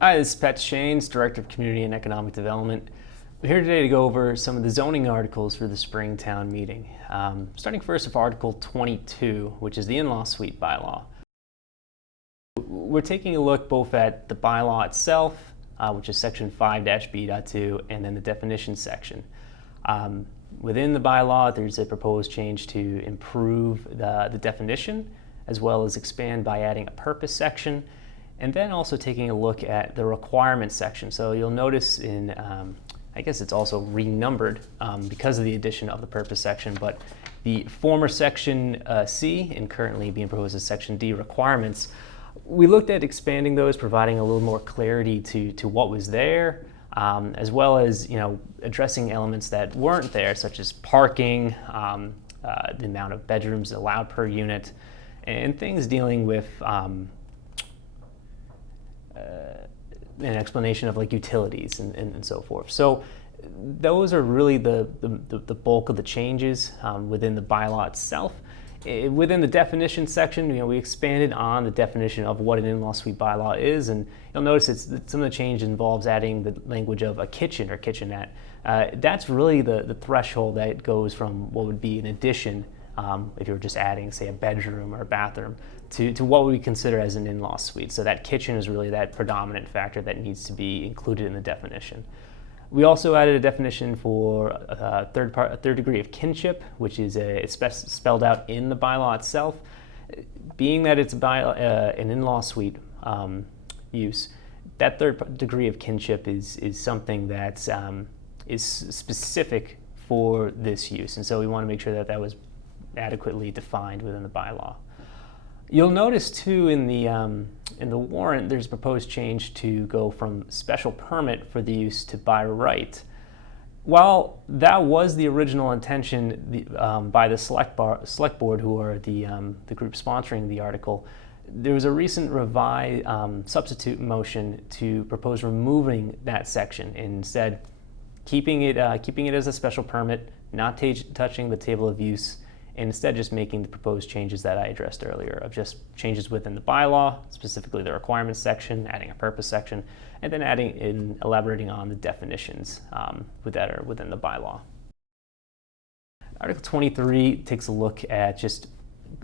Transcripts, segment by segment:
Hi, this is Deschenes, Director of Community and Economic Development. We're here today to go over some of the zoning articles for the spring town meeting. Starting first with Article 22, which is the in-law suite bylaw. We're taking a look both at the bylaw itself, which is section 5-B.2, and then the definition section. Within the bylaw, there's a proposed change to improve the definition, as well as expand by adding a purpose section, and then also taking a look at the requirements section. So you'll notice in, I guess it's also renumbered because of the addition of the purpose section, but the former section C and currently being proposed as section D requirements, we looked at expanding those, providing a little more clarity to what was there, as well as addressing elements that weren't there, such as parking, the amount of bedrooms allowed per unit, and things dealing with an explanation of like utilities and so forth. So those are really the bulk of the changes within the bylaw itself. Within the definition section, we expanded on the definition of what an in-law suite bylaw is, and you'll notice some of the change involves adding the language of a kitchen or kitchenette. That's really the threshold that goes from what would be an addition if you were just adding, say, a bedroom or a bathroom, to what we consider as an in-law suite. So that kitchen is really that predominant factor that needs to be included in the definition. We also added a definition for a third degree of kinship, which is spelled out in the bylaw itself. Being that it's an in-law suite use, that third degree of kinship is something that is specific for this use, and so we want to make sure that that was adequately defined within the bylaw. You'll notice too in the warrant there's a proposed change to go from special permit for the use to by right. While that was the original intention by the select board, who are the group sponsoring the article, there was a recent revised substitute motion to propose removing that section, and instead keeping it as a special permit, not touching the table of use, and instead just making the proposed changes that I addressed earlier, of just changes within the bylaw, specifically the requirements section, adding a purpose section, and then elaborating on the definitions that are within the bylaw. Article 23 takes a look at just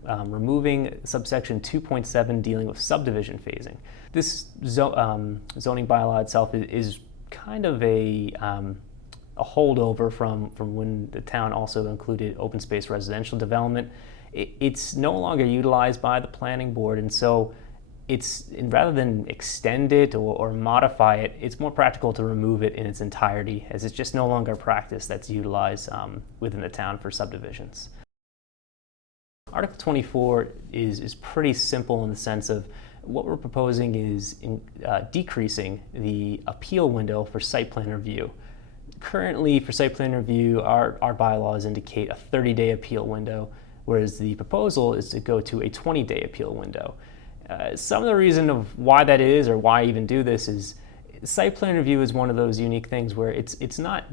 removing subsection 2.7 dealing with subdivision phasing. This zoning bylaw itself is kind of a holdover from when the town also included open space residential development. It's no longer utilized by the planning board, and so rather than extend it or modify it, it's more practical to remove it in its entirety, as it's just no longer a practice that's utilized within the town for subdivisions. Article 24 is pretty simple in the sense of what we're proposing is decreasing the appeal window for site plan review. Currently, for site plan review, our bylaws indicate a 30-day appeal window, whereas the proposal is to go to a 20-day appeal window. Some of the reason of why that is, or why I even do this, is site plan review is one of those unique things where it's not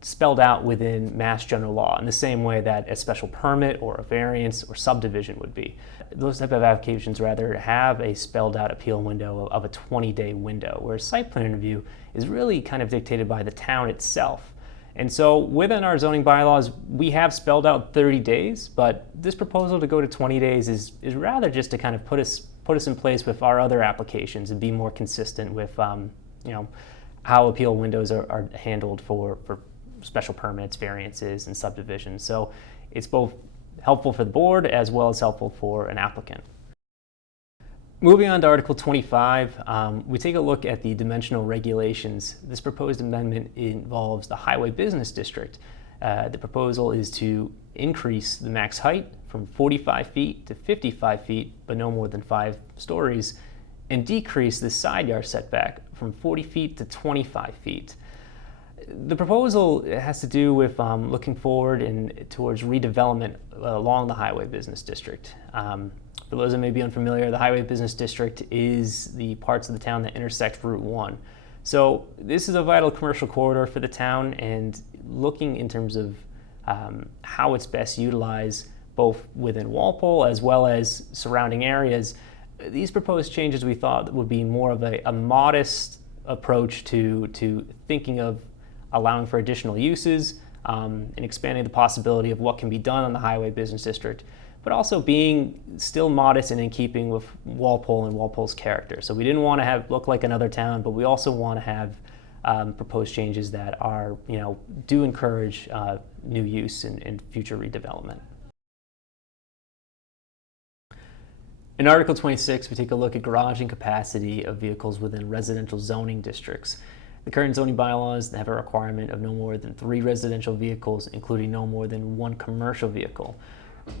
spelled out within Mass General Law in the same way that a special permit or a variance or subdivision would be. Those type of applications rather have a spelled out appeal window of a 20-day window, whereas site plan review is really kind of dictated by the town itself. And so within our zoning bylaws, we have spelled out 30 days, but this proposal to go to 20 days is rather just to kind of put us in place with our other applications and be more consistent with how appeal windows are handled for special permits, variances, and subdivisions. So it's both helpful for the board as well as helpful for an applicant. Moving on to Article 25, we take a look at the dimensional regulations. This proposed amendment involves the Highway Business District. The proposal is to increase the max height from 45 feet to 55 feet, but no more than 5 stories, and decrease the side yard setback from 40 feet to 25 feet. The proposal has to do with looking forward and towards redevelopment along the Highway Business District. For those that may be unfamiliar, the Highway Business District is the parts of the town that intersect Route 1. So this is a vital commercial corridor for the town, and looking in terms of how it's best utilized both within Walpole as well as surrounding areas, these proposed changes we thought would be more of a modest approach to thinking of allowing for additional uses and expanding the possibility of what can be done on the highway business district, but also being still modest and in keeping with Walpole and Walpole's character. So we didn't want to look like another town, but we also want to have proposed changes that are, do encourage new use and future redevelopment. In Article 26, we take a look at garaging capacity of vehicles within residential zoning districts. The current zoning bylaws have a requirement of no more than 3 residential vehicles, including no more than 1 commercial vehicle.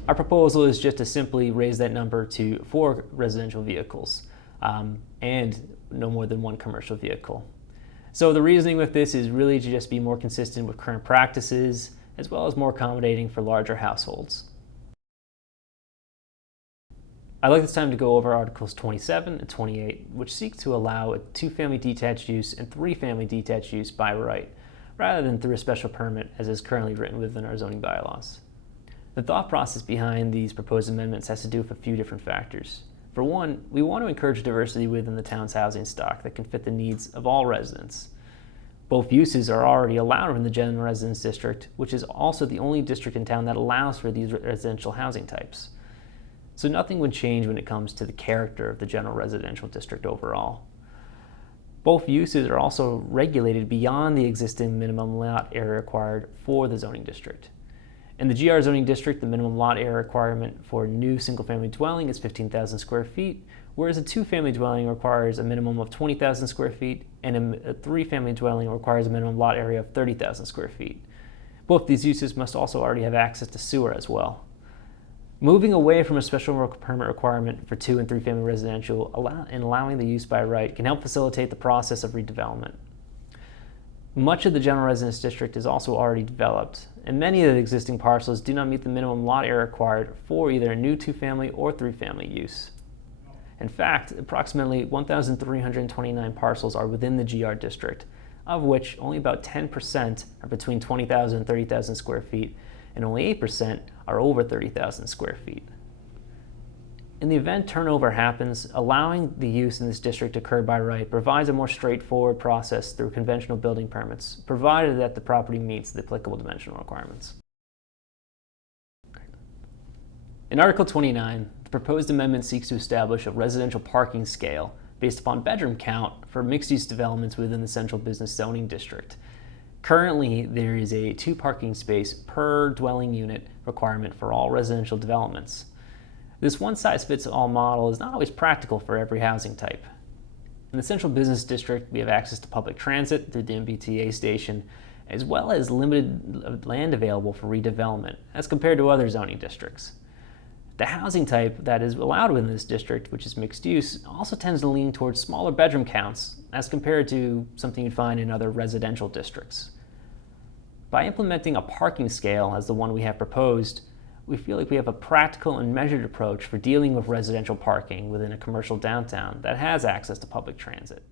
Our proposal is just to simply raise that number to 4 residential vehicles and no more than 1 commercial vehicle. So the reasoning with this is really to just be more consistent with current practices, as well as more accommodating for larger households. I'd like this time to go over Articles 27 and 28, which seek to allow a 2-family detached use and 3-family detached use by right, rather than through a special permit as is currently written within our zoning bylaws. The thought process behind these proposed amendments has to do with a few different factors. For one, we want to encourage diversity within the town's housing stock that can fit the needs of all residents. Both uses are already allowed in the general residence district, which is also the only district in town that allows for these residential housing types. So nothing would change when it comes to the character of the general residential district overall. Both uses are also regulated beyond the existing minimum lot area required for the zoning district. In the GR zoning district, the minimum lot area requirement for a new single-family dwelling is 15,000 square feet, whereas a 2-family dwelling requires a minimum of 20,000 square feet, and a 3-family dwelling requires a minimum lot area of 30,000 square feet. Both these uses must also already have access to sewer as well. Moving away from a special permit requirement for 2- and 3-family residential and allowing the use by right can help facilitate the process of redevelopment. Much of the general residence district is also already developed, and many of the existing parcels do not meet the minimum lot area required for either a new 2-family or 3-family use. In fact, approximately 1,329 parcels are within the GR district, of which only about 10% are between 20,000 and 30,000 square feet, and only 8% are over 30,000 square feet. In the event turnover happens, allowing the use in this district to occur by right provides a more straightforward process through conventional building permits, provided that the property meets the applicable dimensional requirements. In Article 29, the proposed amendment seeks to establish a residential parking scale based upon bedroom count for mixed-use developments within the central business zoning district. Currently, there is a 2 parking space per dwelling unit requirement for all residential developments. This one-size-fits-all model is not always practical for every housing type. In the central business district, we have access to public transit through the MBTA station, as well as limited land available for redevelopment, as compared to other zoning districts. The housing type that is allowed within this district, which is mixed use, also tends to lean towards smaller bedroom counts as compared to something you'd find in other residential districts. By implementing a parking scale as the one we have proposed, we feel like we have a practical and measured approach for dealing with residential parking within a commercial downtown that has access to public transit.